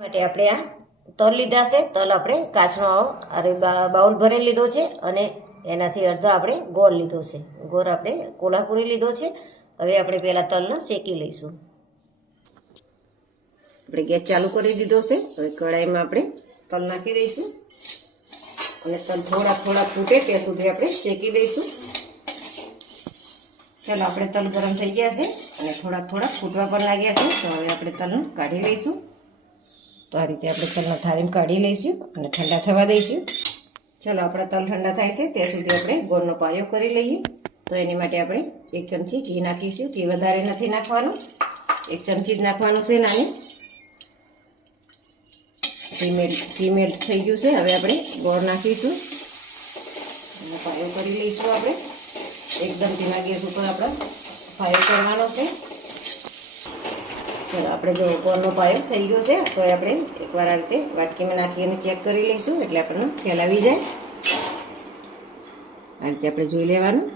માટે આપણે આ તલ લીધા છે. તલ આપણે કાચનો બાઉલ ભરી લીધો છે અને એનાથી અડધો આપણે ગોળ લીધો છે. ગોળ આપણે કોલ્હાપુરી લીધો છે. હવે આપણે પહેલાં તલને શેકી લઈશું. આપણે ગેસ ચાલુ કરી દીધો છે. હવે કઢાઈમાં આપણે તલ નાખી દઈશું અને તલ થોડા ફૂટે ત્યાં સુધી આપણે શેકી દઈશું. ચાલો, આપણે તલ ગરમ થઈ ગયા છે અને થોડા ફૂટવા પણ લાગ્યા છે. તો હવે આપણે તલને કાઢી લઈશું. તો આ રીતે આપણે તલને થાળીમાં કાઢી લઈશું અને ઠંડા થવા દઈશું. ચાલો, આપણા તલ ઠંડા થાય છે ત્યાં સુધી આપણે ગોળનો પાયો કરી લઈએ. તો એની માટે આપણે 1 ચમચી ઘી નાખીશું. ઘી વધારે નથી નાખવાનું, 1 ચમચી જ નાખવાનું છે નાની. ઘી મેલ્ટ થઈ ગયું છે. હવે આપણે ગોળ નાખીશું અને પાયો કરી લઈશું. આપણે એકદમ ધીમા ગેસ ઉપર આપણે પાયો કરવાનો છે. ચાલો, આપણે જો ગોળનો પાયો થઈ ગયો છે તો આપણે એકવાર આ રીતે વાટકીમાં નાખી અને ચેક કરી લઈશું એટલે આપણને ખ્યાલ આવી જાય. આ રીતે આપણે જોઈ લેવાનું.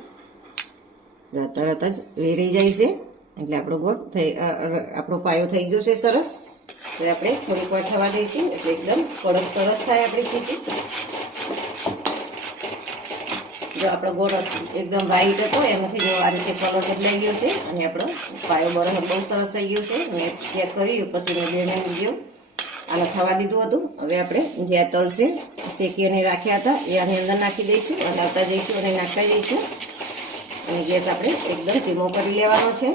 તરત જ વેરી જાય છે એટલે આપણો પાયો થઈ ગયો છે સરસ. તો આપણે થોડીક વાર થવા દઈશું એટલે એકદમ કડક સરસ થાય આપણી ચીકી. જો આપણો ગોળ એકદમ વ્હાઈટ હતો એમાંથી જો આ રીતે કલર બદલાઈ ગયો છે અને આપણો પાયો બરાબર બહુ સરસ થઈ ગયો છે. મેં ચેક કર્યું પછી મેં 2 મિનિટ ગયો આને થવા દીધું હતું. હવે આપણે જે આ તલ છે શેકી અને રાખ્યા હતા એ આની અંદર નાખી દઈશું અને આવતા જઈશું અને નાખતા જઈશું. અને ગેસ આપણે એકદમ ધીમો કરી લેવાનો છે.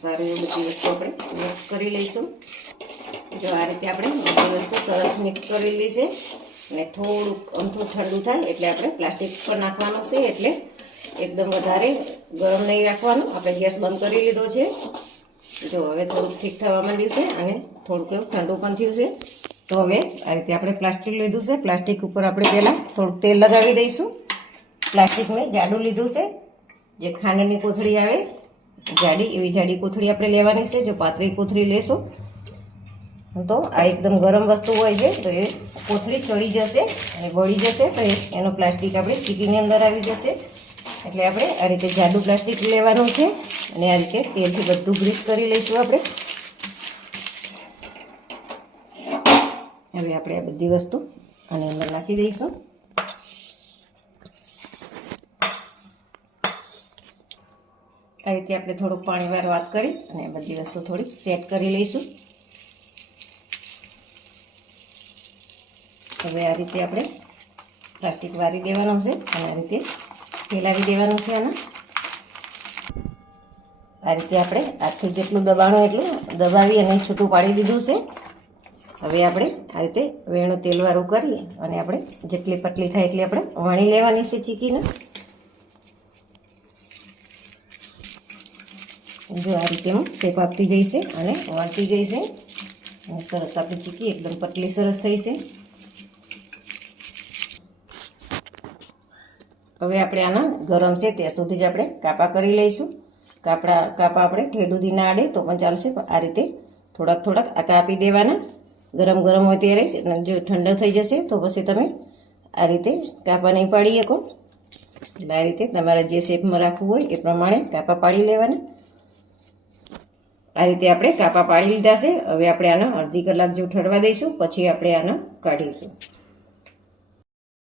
સારું એવું બધી વસ્તુ આપણે મિક્સ કરી લઈશું. જો આ રીતે આપણે બધી વસ્તુ સરસ મિક્સ કરી લઈશે અને થોડુંક અમથું ઠંડુ થાય એટલે આપણે પ્લાસ્ટિક પર નાખવાનું છે. એટલે એકદમ વધારે ગરમ નહીં રાખવાનું. આપણે ગેસ બંધ કરી લીધો છે. જો હવે થોડુંક ઠીક થવા માંડ્યું છે અને થોડુંક એવું ઠંડુ પણ થયું છે. તો હવે આ રીતે આપણે પ્લાસ્ટિક લીધું છે. પ્લાસ્ટિક ઉપર આપણે પહેલાં થોડુંક તેલ લગાવી દઈશું. પ્લાસ્ટિક મેં જાડું લીધું છે. જે ખાંડની કોથળી આવે એવી જાડી કોથળી આપણે લેવાની છે. જો પાતળી કોથળી લેશો તો આ એકદમ ગરમ વસ્તુ હોય છે તો એ કોથળી ચડી જશે અને બળી જશે તો એનો પ્લાસ્ટિક આપણે ચીકીની અંદર આવી જશે. એટલે આપણે આ રીતે જાડું પ્લાસ્ટિક લેવાનું છે અને આ રીતે તેલથી બધું ગ્રીસ કરી લઈશું. આપણે હવે આપણે આ બધી વસ્તુ આની અંદર નાખી દઈશું. આ રીતે આપણે થોડુંક પાણીવાર વાત કરી અને બધી વસ્તુ થોડી સેટ કરી લઈશું. હવે આ રીતે આપણે પ્લાસ્ટિક વારી દેવાનું છે અને આ રીતે ફેલાવી દેવાનું છે. આ રીતે આપણે આથી જેટલું દબાણું એટલું દબાવી અને છૂટું પાડી દીધું છે. હવે આપણે આ રીતે વેણું તેલવાળું કરી અને આપણે જેટલી પતલી થાય એટલી આપણે વણી લેવાની છે ચીકીને. જો આ રીતે શેપ આપતી જઈશે અને વળતી જઈશે અને સરસ આપણી ચીકી એકદમ પતલી સરસ થઈ છે. હવે આપણે આના ગરમ છે ત્યાં સુધી જ આપણે કાપા કરી લઈશું. કાપા આપણે ઠેડુથી ના આડે તો પણ ચાલશે, પણ આ રીતે થોડાક આ કાપી દેવાના. ગરમ હોય ત્યારે જ. જો ઠંડો થઈ જશે તો પછી તમે આ રીતે કાપા નહીં પાડી શકો. એટલે આ રીતે તમારે જે શેપમાં રાખવું હોય એ પ્રમાણે કાપા પાડી લેવાના. આ રીતે આપણે કાપા પાડી લીધા છે. હવે આપણે આને અડધી કલાક જેવું ઠરવા દઈશું, પછી આપણે આને કાઢીશું.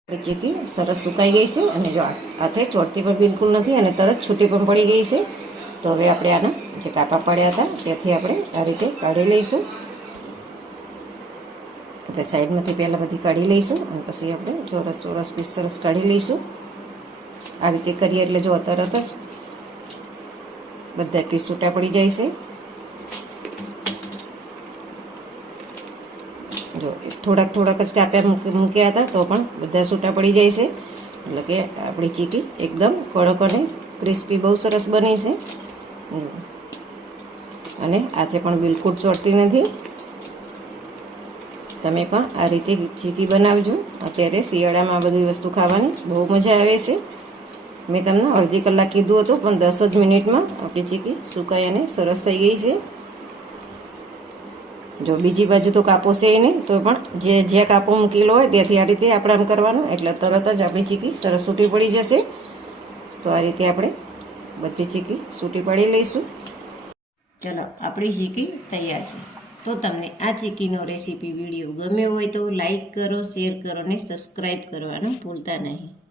ચીકી સરસ સુકાઈ ગઈ છે અને જો હાથે ચોટતી પણ બિલકુલ નથી અને તરત છૂટી પણ પડી ગઈ છે. તો હવે આપણે આના જે કાપા પાડ્યા હતા ત્યાંથી આપણે આ રીતે કાઢી લઈશું. આપણે સાઈડમાંથી પહેલાં બધી કાઢી લઈશું અને પછી આપણે ચોરસ પીસ સરસ કાઢી લઈશું. આ રીતે કરીએ એટલે જો તરત જ બધા પીસ છૂટા પડી જાય છે. જો થોડાક જ કાપ્યા મૂક્યા હતા તો પણ બધા છૂટા પડી જાય છે. એટલે કે આપણી ચીકી એકદમ કડક અને ક્રિસ્પી બહુ સરસ બની છે અને હાથે પણ બિલકુલ ચોટતી નથી. તમે પણ આ રીતે ચીકી બનાવજો. અત્યારે શિયાળામાં આ બધી વસ્તુ ખાવાની બહુ મજા આવે છે. મેં તમને અડધી કલાક કીધું હતું પણ 10 જ મિનિટમાં આપણી ચીકી સુકાઈ અને સરસ થઈ ગઈ છે. જો બીજી બાજુ તો કાપો છે નહીં તો પણ જે કાપો મૂકેલો હોય ત્યાંથી આ રીતે આપણે આમ કરવાનું એટલે તરત જ આપણી ચીકી સરસ છૂટી પડી જશે તો આ રીતે આપણે બધી ચીકી સૂટી પાડી લઈશું. ચલો આપણી ચીકી તૈયાર છે. તો તમને આ ચીકીનો રેસીપી વિડીયો ગમ્યો હોય તો લાઈક કરો, શેર કરો અને સબસ્ક્રાઈબ કરવાનું ભૂલતા નહીં.